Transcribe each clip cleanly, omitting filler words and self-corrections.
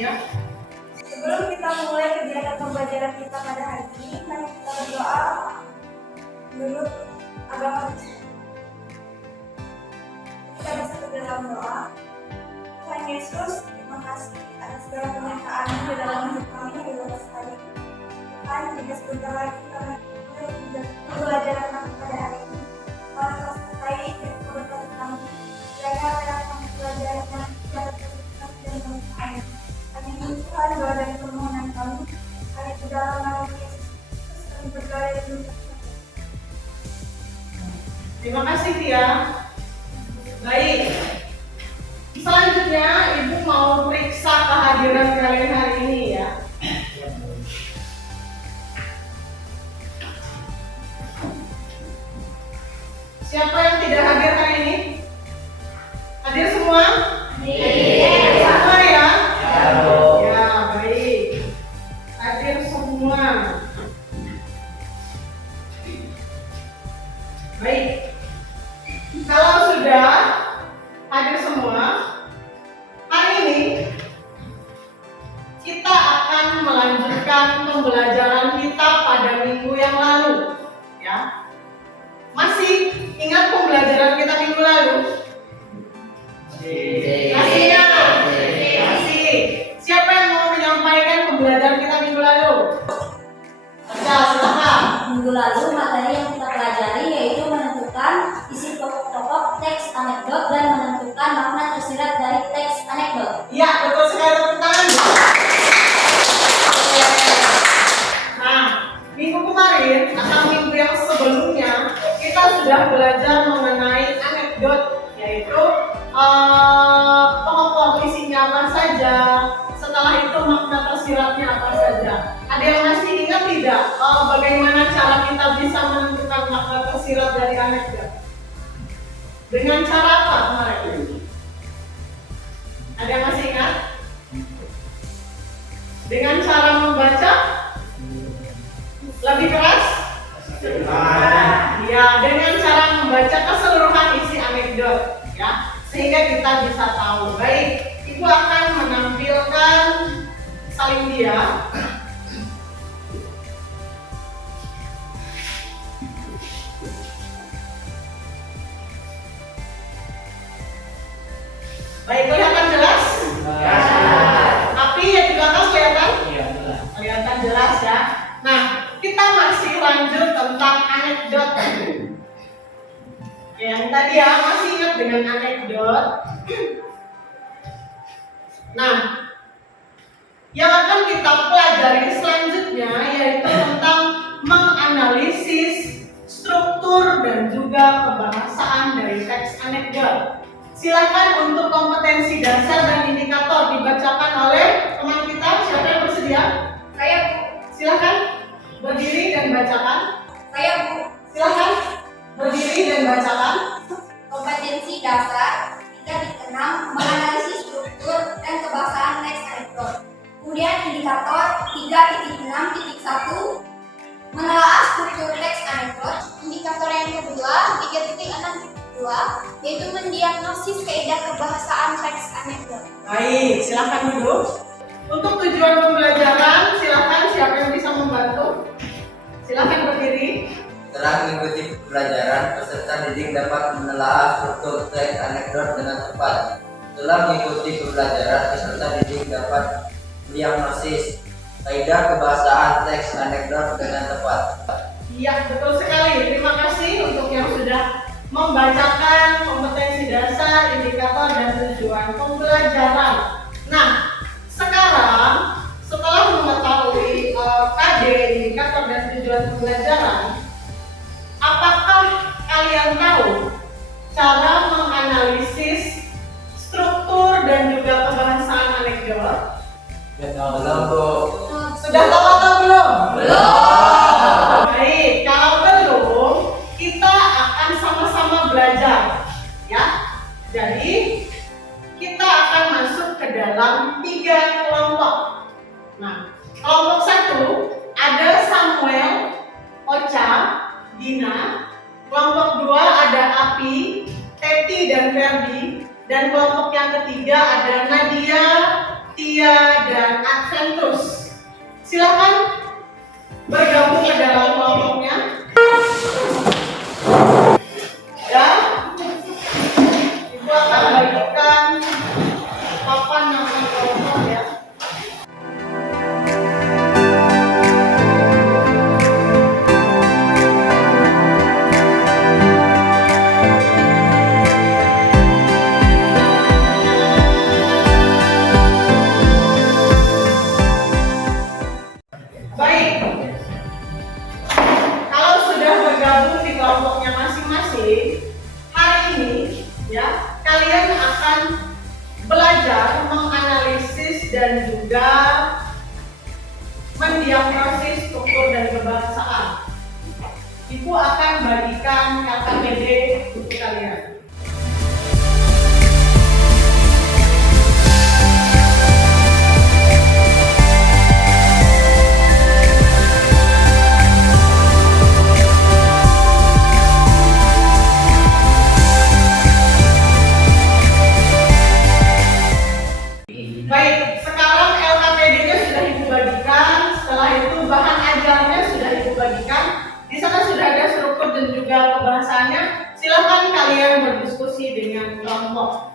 Ya. Sebelum kita mulai kegiatan pembelajaran kita pada hari ini, mari kita berdoa menurut agama Islam. Kita bersatu dalam doa. Tuhan Yesus, terima kasih atas segala penyertaan-Mu di dalam hidup kami di lepas hari ini. Tuhan, jika sebentar lagi kami mulai pembelajaran kami pada hari ini, Tuhan telah sertai keberkatan kami. Kiranya apa yang kami pelajari dapat terus dan bermanfaat. Kami ingin Tuhan doa dan permohonan kami, hanya di dalam nama Yesus Kristus kami berdoa dan berdoa. Terima kasih Tia. Baik. Selanjutnya Ibu mau periksa kehadiran kalian hari ini ya. Siapa yang tidak hadir hari ini? Hadir semua? Hadir semua ya? Ya, baik. Hadir semua. Baik. Kalau sudah hadir semua, hari ini kita akan melanjutkan pembelajaran kita pada minggu yang lalu, ya. Masih ingat pembelajaran kita minggu lalu? Masih ya? Masih. Siapa yang mau menyampaikan pembelajaran kita minggu lalu? Silakan. Minggu lalu materi yang kita pelajari yaitu menentukan isi pokok-pokok teks anekdot dan menentukan makna tersirat dari teks anekdot. Iya, betul sekali, tepuk tangan. Nah, minggu kemarin atau minggu yang sebelumnya kita sudah belajar mengenai anekdot, yaitu pokok-pokok isinya apa saja. Setelah itu makna tersiratnya apa saja. Ada yang masih ingat tidak bagaimana cara kita bisa menentukan makna tersirat dari anekdot? Dengan cara apa kemarin? Ada yang masih ingat? Dengan cara membaca? Lebih keras? Ya, dengan cara membaca keseluruhan isi anekdot, ya, sehingga kita bisa tahu. Baik, Ibu akan menampilkan salin dia. Baik, kelihatan jelas? Ya. Tapi yang di belakang kelihatan? Iya, jelas. Kelihatan jelas ya. Nah, kita masih lanjut tentang anekdot. Yang tadi ya, masih ingat dengan anekdot? Nah, yang akan kita pelajari selanjutnya yaitu tentang menganalisis struktur dan juga kebahasaan dari teks anekdot. Silakan untuk kompetensi dasar dan indikator dibacakan oleh teman kita. Siapa yang bersedia? Saya, Bu. Silakan berdiri dan bacakan. Saya, Bu. Silakan berdiri dan bacakan. Kompetensi dasar 3.6 menganalisis struktur dan kebahasaan teks anekdot. Kemudian indikator 3.6.1 menelaah struktur teks anekdot. Indikator yang kedua 3.6.2 yaitu mendiagnosis kaidah kebahasaan teks anekdot. Baik, silakan duduk. Untuk tujuan pembelajaran, silakan siapa yang bisa membantu. Silakan berdiri. Setelah mengikuti pembelajaran, peserta didik dapat menelaah struktur teks anekdot dengan tepat. Setelah mengikuti pembelajaran, peserta didik dapat mendiagnosis kaidah kebahasaan teks anekdot dengan tepat. Iya, betul sekali. Terima kasih untuk yang sudah membacakan kompetensi dasar, indikator, dan tujuan pembelajaran. Nah, sekarang setelah mengetahui KD, indikator, dan tujuan pembelajaran, apakah kalian tahu cara menganalisis struktur dan juga kebahasaan anekdot? Belum, Bu. Sudah tahu atau belum? Belum. Baik, kalau belum, kita akan sama-sama belajar, ya. Jadi kita akan masuk ke dalam 3 kelompok. Nah, kelompok 1 ada Samuel, Ocha, Dina. Kelompok 2 ada Api, Teti, dan Ferdi. Dan kelompok yang ketiga ada Nadia, Tia, dan Silakan bergabung ke dalam kelompoknya. Ya, Ibu akan bagikan papan nama kelompok ya. Baik, kalau sudah bergabung di kelompoknya masing-masing, hari ini ya kalian akan belajar menganalisis dan juga mendiagnosis struktur dan kebangsaan. Ibu akan bagikan KKPD untuk kalian. Baik, sekarang LKPD-nya sudah Ibu bagikan, setelah itu bahan ajarnya sudah Ibu bagikan. Di sana sudah ada struktur dan juga kebahasaannya. Silakan kalian berdiskusi dengan kelompok.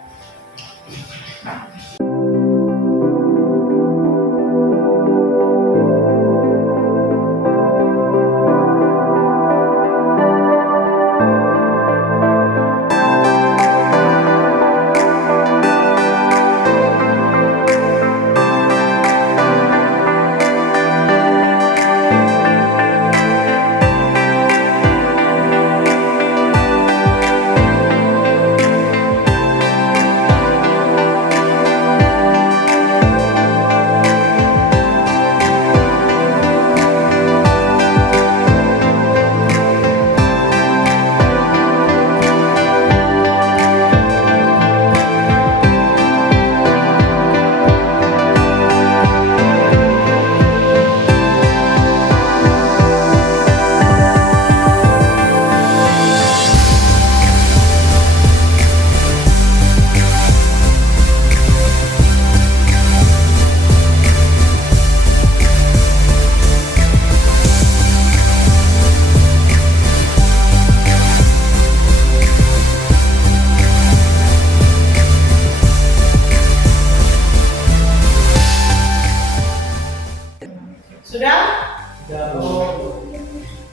Sudah?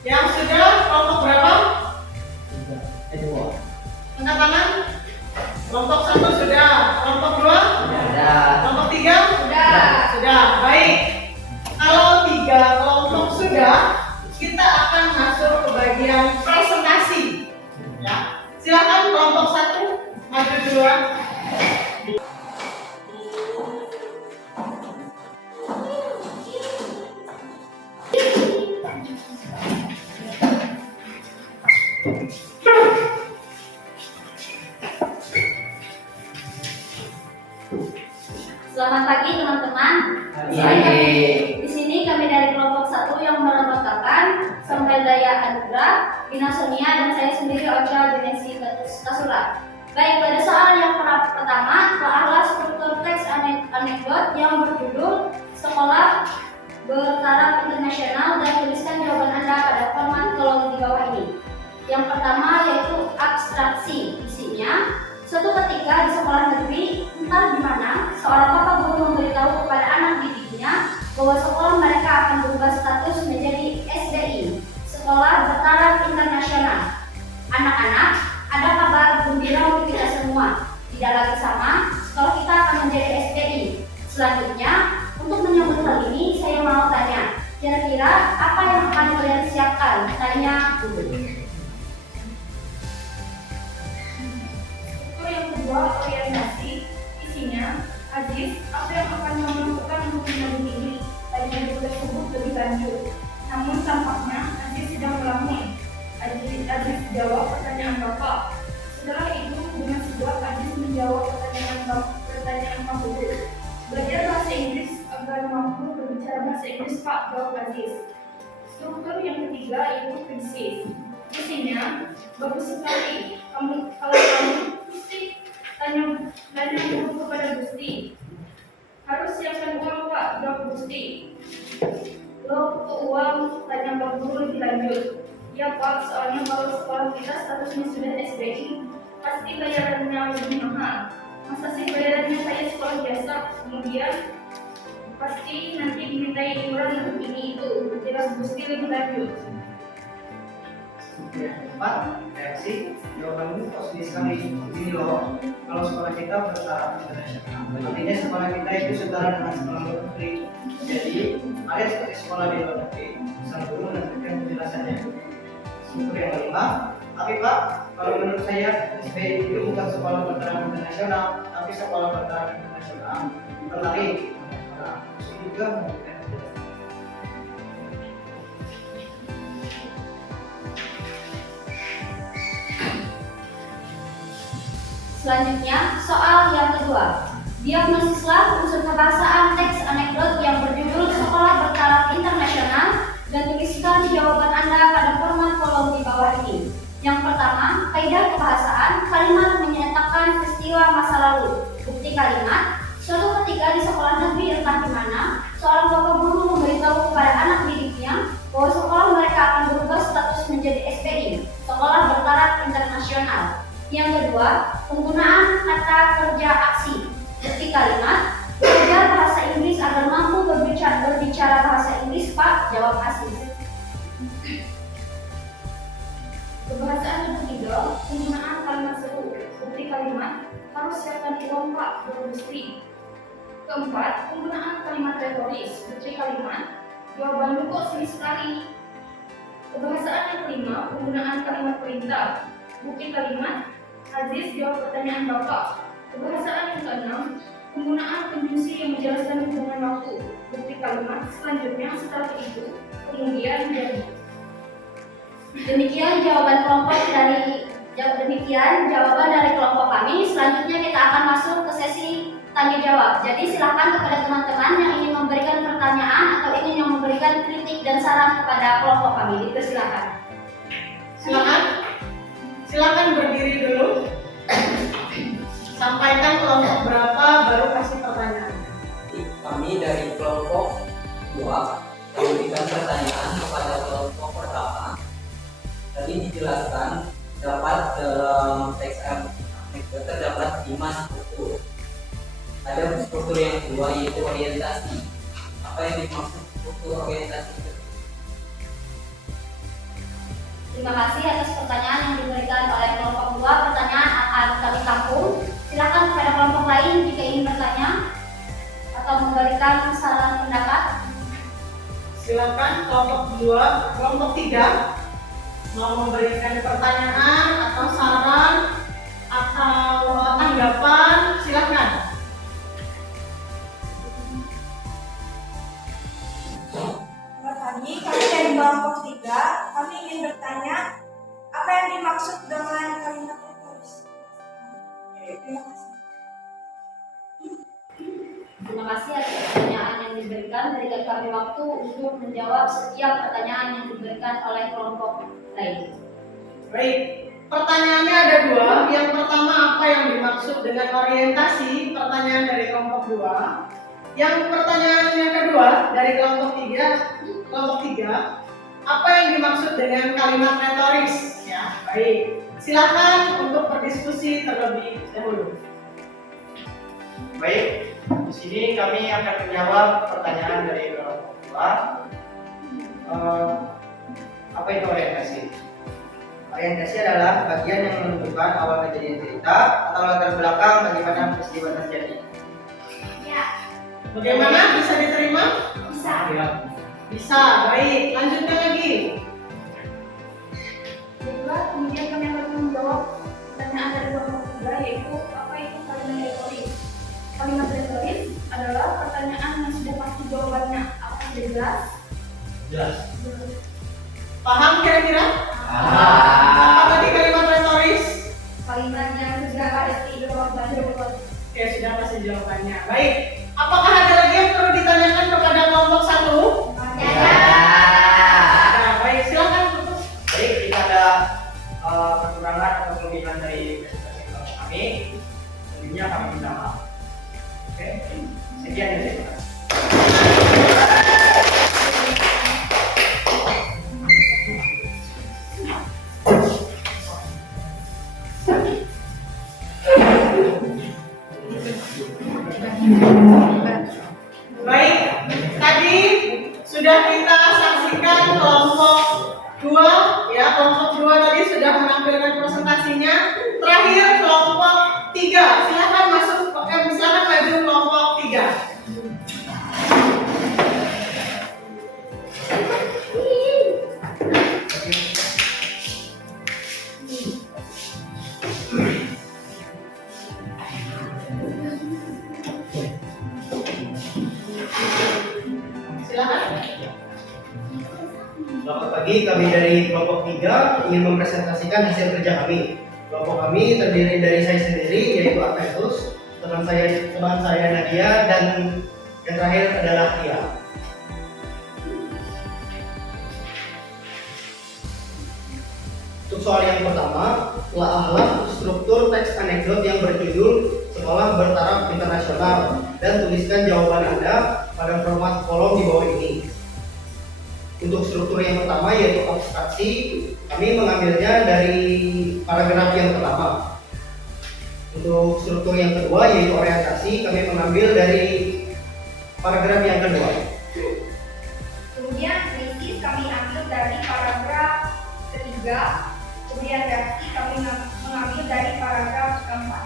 Yang sudah kelompok berapa? Angkat tangan. Kelompok 1 sudah. Kelompok 2? Sudah. Kelompok 3? Sudah. Baik. Kalau 3 kelompok sudah, kita akan masuk ke bagian presentasi. Ya. Silakan kelompok 1 maju duluan. Selamat pagi teman-teman. Di sini kami dari kelompok 1 yang beranggotakan Samuel Daya Anugrah, Gina Sonia, dan saya sendiri Ocha Binesi Kasura. Baik, pada soal yang pertama, telah struktur teks anekdot yang berjudul Sekolah Bertaraf Internasional dan tuliskan jawaban Anda pada format kolom di bawah ini. Yang pertama yaitu abstraksi. Isinya, suatu ketika di sekolah negeri, entah di mana, seorang bapak guru memberitahu kepada anak didiknya bahwa sekolah mereka akan berubah status menjadi SBI, Sekolah Bertaraf Internasional. Anak-anak, ada kabar gembira untuk kita semua. Tidak lagi sama, sekolah kita akan menjadi SBI. Selanjutnya, untuk menyambut hal ini, saya mau tanya, kira-kira apa yang akan kalian siapkan? Tanya guru. Yang kedua, orientasi. Isinya, Aziz, apa yang akan kamu lakukan untuk menyambut ini? Tanya guru tersebut lebih lanjut. Namun tampaknya Aziz sedang melamun. Aziz jawab pertanyaan Bapak. Setelah itu, dengan sigap Aziz menjawab pertanyaan Pak Guru. Belajar bahasa Inggris agar mampu berbicara bahasa Inggris, Pak, jawab Aziz. Struktur yang ketiga yaitu krisis. Isinya, bagus sekali. Kalau kamu Gusti, tanya guru kepada Gusti. Harus siapkan uang, Pak, jawab Gusti. Loh, kok uang tanya Pak Guru lebih lanjut? Ya Pak, soalnya kalau sekolah kita statusnya sudah SBI, pasti bayarannya lebih mahal. Masa sih bayarannya kayak sekolah biasa, kemudian pasti nanti dimintai iuran ini itu. Jelas Gusti lebih lanjut. Yang keempat, reaksi jawaban ini positif sekali. Ini loh, kalau sekolah kita bertaraf internasional, artinya sekolah kita itu setara dengan sekolah luar negeri. Jadi, ada seperti sekolah di luar negeri, sang guru menentukan penjelasannya. Struktur yang kelima, tapi Pak, kalau menurut saya SBI itu bukan sekolah bertaraf internasional, tapi sekolah bertaraf internasional. Tertarik? Nah, itu juga memberikan penjelasan. Selanjutnya, soal yang kedua. Diagnosislah unsur kebahasaan teks anekdot yang berjudul Sekolah Bertaraf Internasional dan tuliskan jawaban Anda pada format kolom di bawah ini. Yang pertama, kaidah kebahasaan, kalimat menyatakan peristiwa masa lalu. Bukti kalimat, suatu ketika di sekolah negeri entah di mana, seorang bapak guru memberitahu kepada anak didiknya bahwa sekolah mereka akan berubah status menjadi SBI, Sekolah Bertaraf Internasional. Yang kedua, penggunaan kata kerja aksi. Bukti kalimat, belajar bahasa Inggris agar mampu berbicara bahasa Inggris, Pak, jawab asli. Kebahasaan ketiga, penggunaan kalimat seru. Bukti kalimat, harus siapkan uang, Pak, Gusti. Keempat, penggunaan kalimat retoris. Bukti kalimat, jawaban kok sulit sekali. Kebahasaan yang kelima, penggunaan kalimat perintah. Bukti kalimat, Aziz jawab pertanyaan Bapak. Kebahasaan yang keenam, penggunaan konjungsi yang menjelaskan hubungan waktu. Bukti kalimat selanjutnya setelah itu, kemudian jadi. Demikian jawaban dari kelompok kami. Selanjutnya kita akan masuk ke sesi tanya jawab. Jadi silakan kepada teman-teman yang ingin memberikan pertanyaan atau ingin memberikan kritik dan saran kepada kelompok kami. Dipersilakan. Silakan berdiri dulu. Sampaikan kelompok berapa baru kasih pertanyaan. Kami dari kelompok 2 memberikan pertanyaan kepada kelompok pertama. Tadi dijelaskan dapat dalam teks anekdot terdapat 5 struktur. Ada struktur yang kedua yaitu orientasi. Apa yang dimaksud struktur orientasi? Terima kasih atas pertanyaan yang diberikan oleh kelompok 2. Pertanyaan akan kami tampung. Silakan kepada kelompok lain jika ingin bertanya atau memberikan saran pendapat. Silakan kelompok 2, kelompok 3 mau memberikan pertanyaan atau saran atau tanggapan, silakan. Selamat pagi, kami dari kelompok 3. Kami ingin bertanya, apa yang dimaksud dengan kalimat retoris? Terima kasih. Terima kasih atas pertanyaan yang diberikan. Berikan kami waktu untuk menjawab setiap pertanyaan yang diberikan oleh kelompok lain. Baik, pertanyaannya ada 2. Yang pertama, apa yang dimaksud dengan orientasi? Pertanyaan dari kelompok 2. Yang pertanyaan yang kedua dari kelompok 3, apa yang dimaksud dengan kalimat retoris? Ya, baik. Silakan untuk berdiskusi terlebih dahulu. Baik, di sini kami akan menjawab pertanyaan dari kelompok 2. Apa itu orientasi? Orientasi adalah bagian yang menentukan awal kejadian cerita atau latar belakang bagaimana peristiwa terjadi. Ya, Bagaimana, bisa diterima? bisa. Bisa, baik. Lanjutkan lagi. Kedua, kemudian kami akan menjawab pertanyaan dari kelompok 3, yaitu apa itu kalimat retoris. Kalimat retoris adalah pertanyaan yang sudah pasti jawabannya. Apa sudah jelas? Jelas. Paham kira-kira? Apa tadi kalimat retoris? Kalimat yang sudah pasti jawabannya. Oke, sudah pasti jawabannya. Baik. Apakah ada lagi yang perlu ditanyakan kepada kelompok 1? Nah, baik. Silakan tutup. Baik, jika ada kekurangan atau kelebihan dari presentasi kelompok kami, tentunya kami minta maaf. Oke, sekian dari saya. Baik, tadi sudah kita saksikan kelompok 2 ya, kelompok 2 tadi sudah menampilkan presentasinya. Terakhir kelompok 3, silakan silakan maju kelompok 3. Silakan. Selamat pagi, kami dari kelompok 3 ingin mempresentasikan hasil kerja kami. Kelompok kami terdiri dari saya sendiri, yaitu Akmetus, teman saya Nadia, dan yang terakhir adalah Tia. Untuk soal yang pertama, telah struktur teks anekdot yang berjudul Sekolah Bertaraf Internasional dan tuliskan jawaban Anda pada format kolom di bawah ini. Untuk struktur yang pertama yaitu abstraksi, kami mengambilnya dari paragraf yang pertama. Untuk struktur yang kedua yaitu orientasi, kami mengambil dari paragraf yang kedua. Kemudian krisis kami ambil dari paragraf ketiga. Kemudian reaksi kami mengambil dari paragraf keempat.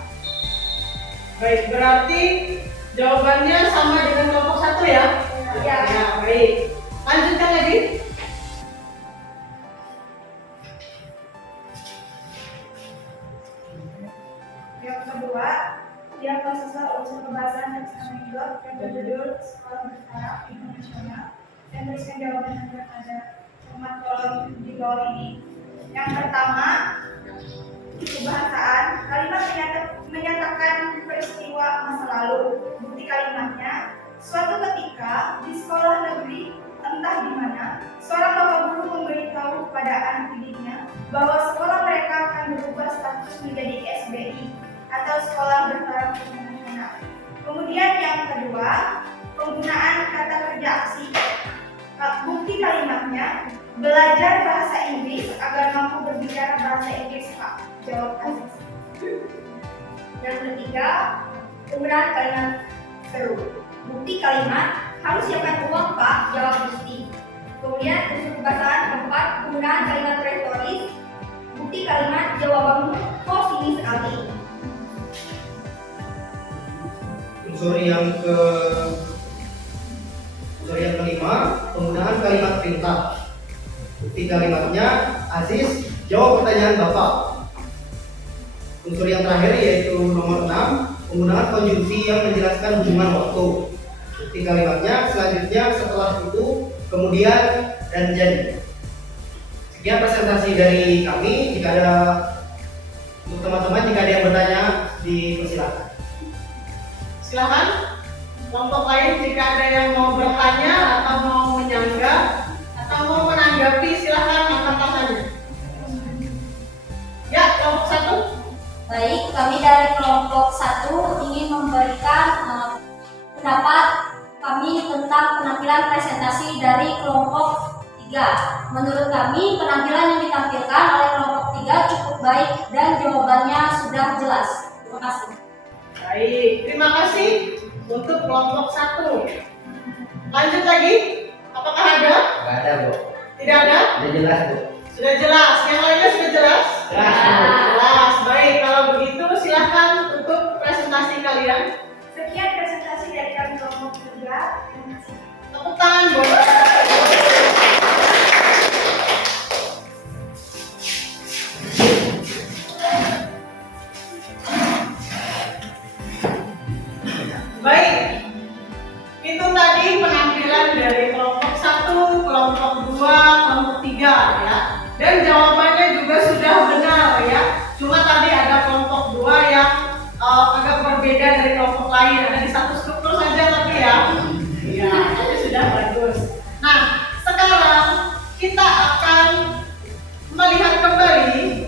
Baik, berarti jawabannya sama dengan kelompok 1 ya? Ya. Ya, baik. Lanjutkan lagi. Yang kedua, diagnosa unsur pembahasan teks anekdot yang berjudul Sekolah Bertaraf Internasional dan tuliskan jawaban Anda pada format kolom di bawah ini. Yang pertama, kebahasaan. Kalimat menyatakan peristiwa masa lalu. Bukti kalimatnya, suatu ketika di sekolah negeri entah di mana, seorang bapak guru memberitahu kepada anak didiknya bahwa sekolah mereka akan berubah status menjadi SBI atau Sekolah Bertaraf Internasional. Kemudian yang kedua, penggunaan kata kerja aksi. Bukti kalimatnya, belajar bahasa Inggris agar mampu berbicara bahasa Inggris, Pak. Jawab Aziz. Yang ketiga, penggunaan kalimat seru. Bukti kalimat, harus siapkan uang, Pak. Jawab Gusti. Kemudian unsur kebahasaan keempat, penggunaan kalimat retoris. Bukti kalimat, jawabanmu kok sini sekali. Unsur yang kelima, penggunaan kalimat perintah. Bukti kalimatnya, Aziz, jawab pertanyaan Bapak. Unsur yang terakhir yaitu nomor 6, penggunaan konjungsi yang menjelaskan hubungan waktu. Bukti kalimatnya, selanjutnya setelah itu, kemudian, dan jadi. Sekian presentasi dari kami. Jika ada untuk teman-teman, jika ada yang bertanya, dipersilakan. Silakan. Kelompok lain jika ada yang mau bertanya atau mau menyanggah atau mau menanggapi, silakan angkat tangannya. Ya, kelompok 1. Baik, kami dari kelompok 1 ingin memberikan pendapat kami tentang penampilan presentasi dari kelompok 3. Menurut kami, penampilan yang ditampilkan oleh kelompok 3 cukup baik dan jawabannya sudah jelas. Terima kasih. Baik, terima kasih untuk kelompok 1. Lanjut lagi. Apakah ada? Nggak ada, Bu. Tidak ada? Udah jelas, Bu. Sudah jelas. Yang lainnya sudah jelas? Jelas, Bu. Jelas. Baik, kalau begitu silahkan untuk presentasi kalian. Sekian presentasi dari kami kelompok 3. Terima kasih. Tepuk tangan, Bu. Baik, itu tadi penampilan dari kelompok 1, kelompok 2, kelompok 3 ya. Dan jawabannya juga sudah benar ya. Cuma tadi ada kelompok 2 yang agak berbeda dari kelompok lain. Ada di satu struktur saja tapi ya. Iya, tapi sudah bagus. Nah, sekarang kita akan melihat kembali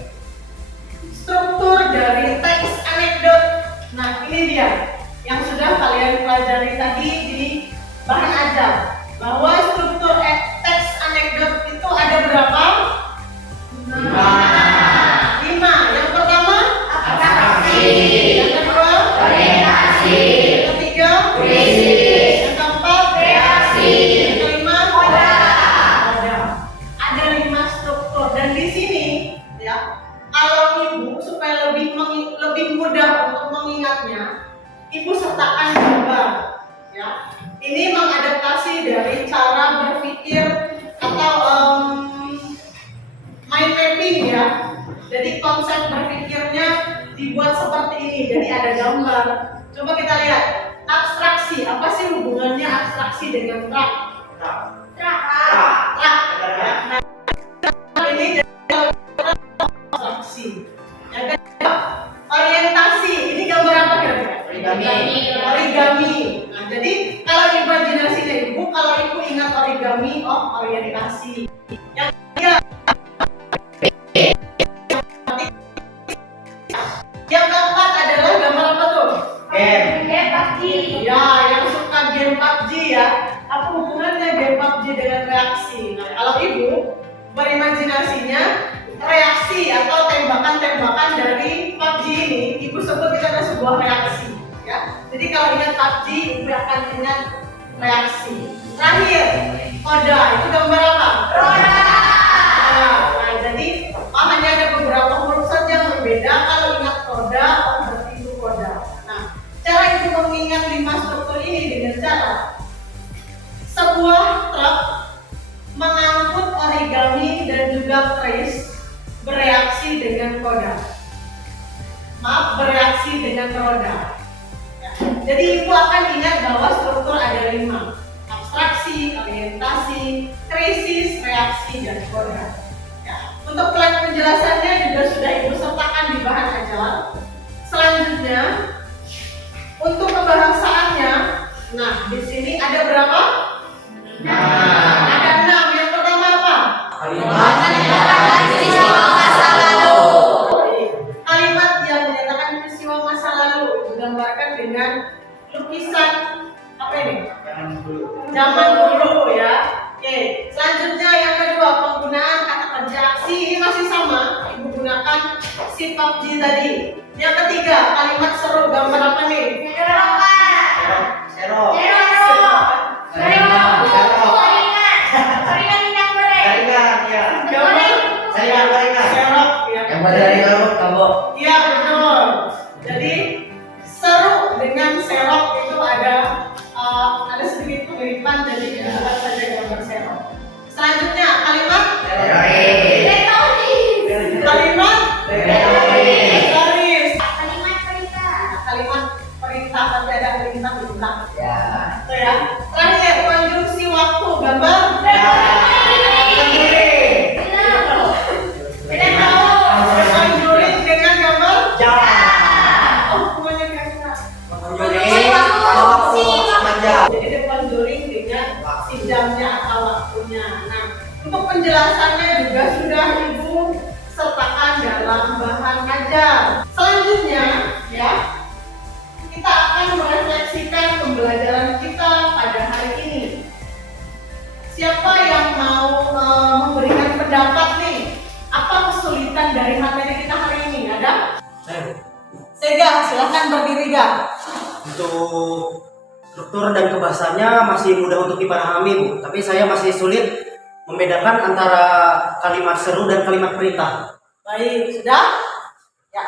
struktur dari teks anekdot. Nah, ini dia yang sudah kalian pelajari tadi di bahan ajar, bahwa struktur teks anekdot itu ada berapa? 5. Yang pertama abstraksi, yang kedua orientasi, yang ketiga meletakkan gambar. Ya, ini mengadaptasi dari cara berpikir atau mind mapping ya. Jadi konsep berpikirnya dibuat seperti ini. Jadi ada gambar. Coba kita lihat abstraksi. Apa sih hubungannya abstraksi dengan truk? Truk. Ya. Nah, ini jadi abstraksi. Yang kedua, orientasi. Ini gambar apa kira-kira? Origami. Nah, jadi kalau imajinasinya ibu, kalau ibu ingat origami, oh orientasi. Yang ketiga, yang keempat adalah gambar apa tuh? PUBG. Ya, yang suka game PUBG ya. Apa hubungannya game PUBG dengan reaksi? Nah, kalau ibu berimajinasinya reaksi atau tembakan-tembakan dari PUBG ini, ibu sebut itu adalah sebuah reaksi. Ya, jadi kalau ingat PUBG, ibu akan ingat reaksi. Terakhir, koda. Itu gambar apa? Roda. Nah, jadi hanya ada beberapa huruf saja yang berbeda. Kalau ingat koda, oh berarti itu koda. Nah, cara ibu mengingat 5 struktur ini dengan cara sebuah truk mengangkut origami dan juga keris bereaksi dengan koda. Maaf, bereaksi dengan roda. Ya. Jadi ibu akan ingat bahwa struktur ada 5: abstraksi, orientasi, krisis, reaksi, dan koda. Ya. Untuk plan penjelasannya juga sudah ibu sertakan di bahan ajar. Selanjutnya, untuk kebahasaannya, nah di sini ada berapa? Ada 6. Yang pertama apa? Kalimat Kalimat yang menyatakan peristiwa masa lalu digambarkan dengan lukisan apa ini? Zaman dulu ya. Oke, selanjutnya yang kedua, penggunaan kata kerja aksi. Ini masih sama, ibu gunakan si PUBG tadi. Yang ketiga, kalimat seru, gambar apa nih? Serok. Saringan minyak goreng. Jaringan, ya. Gambar Jaringan. serok ya. Gambar dari kabok. Iya betul. Jadi seru dengan serok itu ada sedikit kemiripan, jadi kita buat saja gambar serok. Selanjutnya kalimat kalimat garis. Kalimat perintah, tapi ada perintah. Ya. Itu ya. Terakhir konjungsi waktu, gambar conjuring dengan gambar oh semuanya gambar. Jadi ada conjuring dengan si jamnya atau waktunya. Nah, untuk penjelasannya juga sudah ibu sertakan dalam bahan ajar. Selanjutnya ya, kita akan merefleksikan pembelajaran kita pada hari ini. Siapa yang mau memberikan pendapat nih? Apa kesulitan dari materi kita hari ini? Ada? Sega, silahkan berdiri Ga. Untuk struktur dan kebahasannya masih mudah untuk dipahami, Bu. Tapi saya masih sulit membedakan antara kalimat seru dan kalimat perintah. Baik, sudah? Ya.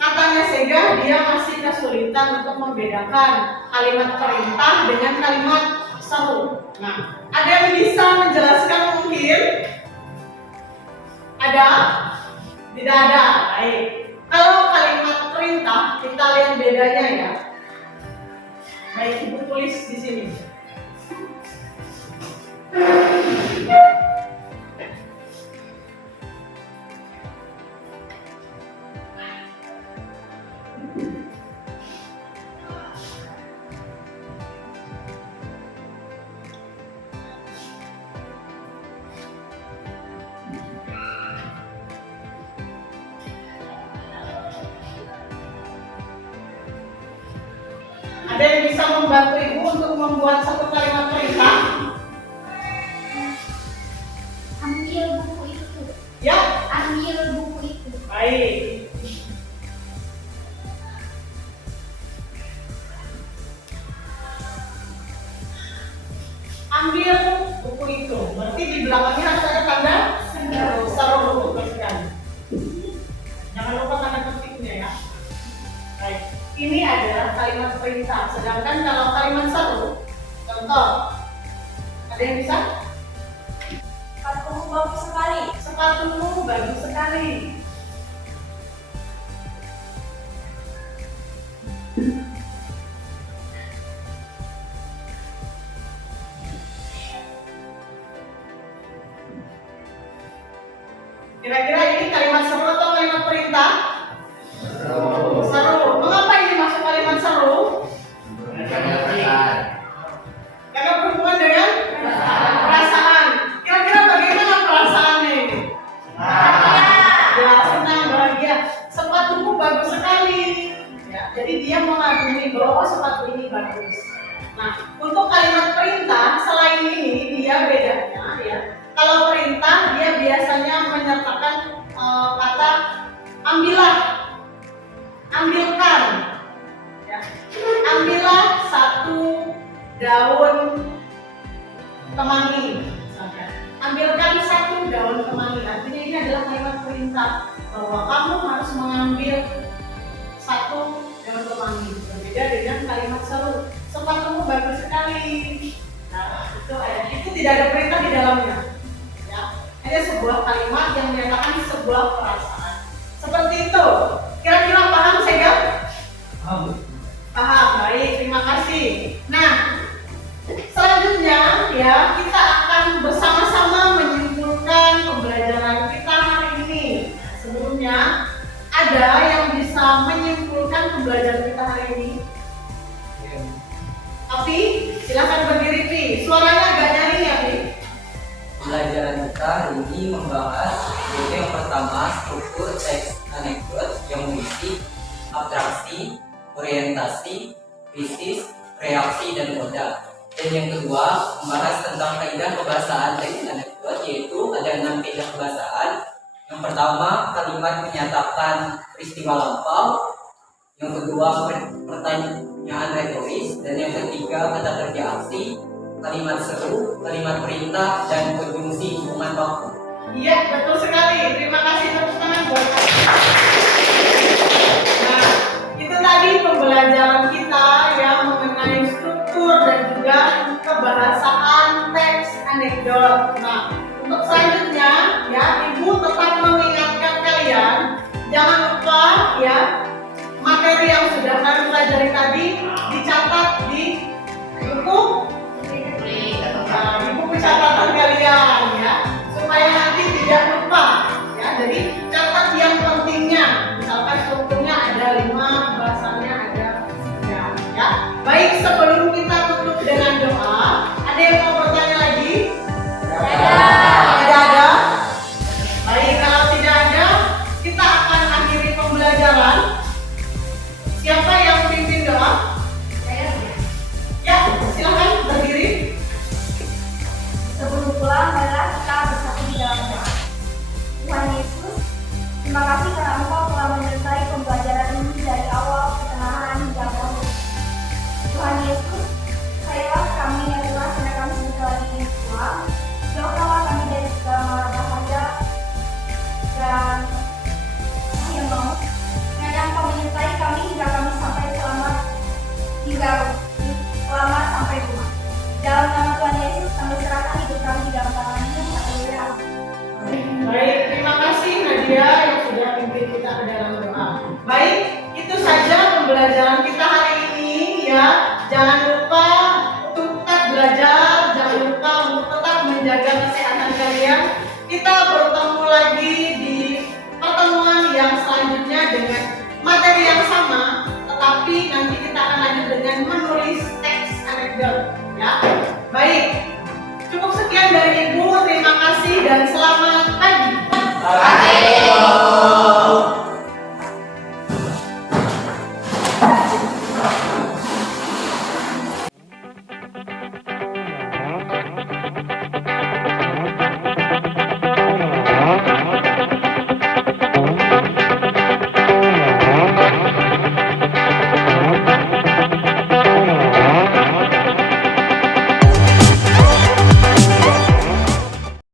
Katanya Sega, dia masih kesulitan untuk membedakan kalimat perintah dengan kalimat seru. Nah, ada yang bisa menjelaskan mungkin? Ada? Tidak ada. Baik. Kalau kalimat perintah, kita lihat bedanya ya. Baik, ibu tulis di sini. Ada yang bisa membantu ibu untuk membuat satu kalimat perintah? Ambil buku itu. Ya, Ambil buku itu. baik. Ambil buku itu. Berarti di belakangnya harus ada tanda seru sekali. Jangan lupa tanda ketiknya ya. Baik. Ini ini adalah kalimat perintah. Sedangkan kalau kalimat seru, contoh, ada yang bisa? Sepatumu bagus sekali. Sepatumu bagus sekali. Kira-kira ini kalimat seru atau kalimat perintah? Seru. Mengapa ini masuk kalimat seru? Karena berhubungan dengan perasaan. Kira-kira bagaimana perasaannya ini? Ya, senang, bahagia. Sepatumu bagus sekali. Ya, jadi dia mengagumi bahwa sepatu ini bagus. Nah, untuk kalimat perintah selain ini dia bedanya ya. Kalau perintah dia biasanya menyertakan kata ambillah, ambilkan, ya. Ambillah satu daun kemangi, misalnya. Ambilkan satu daun kemangi. Artinya ini adalah kalimat perintah bahwa kamu harus mengambil satu daun kemangi. Berbeda dengan kalimat seru. Sepatumu bagus sekali. Nah, itu tidak ada perintah di dalamnya. Ya, hanya sebuah kalimat yang menyatakan sebuah perasaan. Seperti itu. Kira-kira paham Sega? Paham, baik, terima kasih. Nah, selanjutnya ya kita akan bersama-sama menyimpulkan pembelajaran kita hari ini. Sebelumnya ada yang bisa menyimpulkan pembelajaran kita hari ini? Api, silakan berdiri Pi. Suaranya agak nyaring ya Pi. Pembelajaran kita hari ini membahas yaitu yang pertama struktur teks anekdot yang mengisi abstraksi, orientasi, krisis, reaksi, dan koda. Dan yang kedua membahas tentang kaidah kebahasaan teks anekdot, yaitu ada 6 kaidah kebahasaan. Yang pertama kalimat menyatakan peristiwa lampau, yang kedua pertanyaan retoris, dan yang ketiga kata kerja aksi, kalimat seru, kalimat perintah, dan konjungsi hubungan waktu. Iya, betul sekali. Terima kasih tepuk tangan buat Nah, itu tadi pembelajaran kita yang mengenai struktur dan juga kebahasaan teks anekdot. Nah, untuk selanjutnya ya, Ibu tetap mengingatkan kalian jangan lupa ya materi yang sudah kalian pelajari tadi dicatat di buku di buku catatan kalian ya, supaya nanti tidak lupa ya. Jadi catat yang pentingnya, misalkan strukturnya ada 5, bahasanya ada 3 ya. Baik, sebelum kita tutup dengan doa, ada yang mau bertanya lagi? Tidak ada? Baik, kalau tidak ada, kita akan akhiri pembelajaran. Siapa yang pimpin doa? Ya, silakan berdiri. Sebelum pulang, marilah kita bersatu di dalam doa. Tuhan Yesus, terima kasih karena Engkau telah menyertai pembelajaran ini dari awal, pertengahan, hingga akhir. Tuhan Yesus, sayalah kami ya Tuhan, karena kami sebentar lagi ingin pulang. Jauhkanlah kami dari segala mara bahaya dan yang mau. Kiranya Engkau menyertai kami hingga kami sampai selamat, sampai rumah. Dalam nama Tuhan Yesus, kami serahkan hidup kami di dalam tangan-Mu. Haleluya. Baik, terima kasih Nadia yang sudah pimpin kita ke dalam doa. Baik, itu saja pembelajaran kita hari ini ya. Jangan lupa untuk tetap belajar, jangan lupa untuk tetap menjaga kesehatan kalian. Kita bertemu lagi di pertemuan yang selanjutnya dengan materi yang sama, tetapi nanti kita akan lanjut dengan menulis teks anekdot ya. Baik, cukup sekian dari Ibu. Terima kasih dan selamat pagi.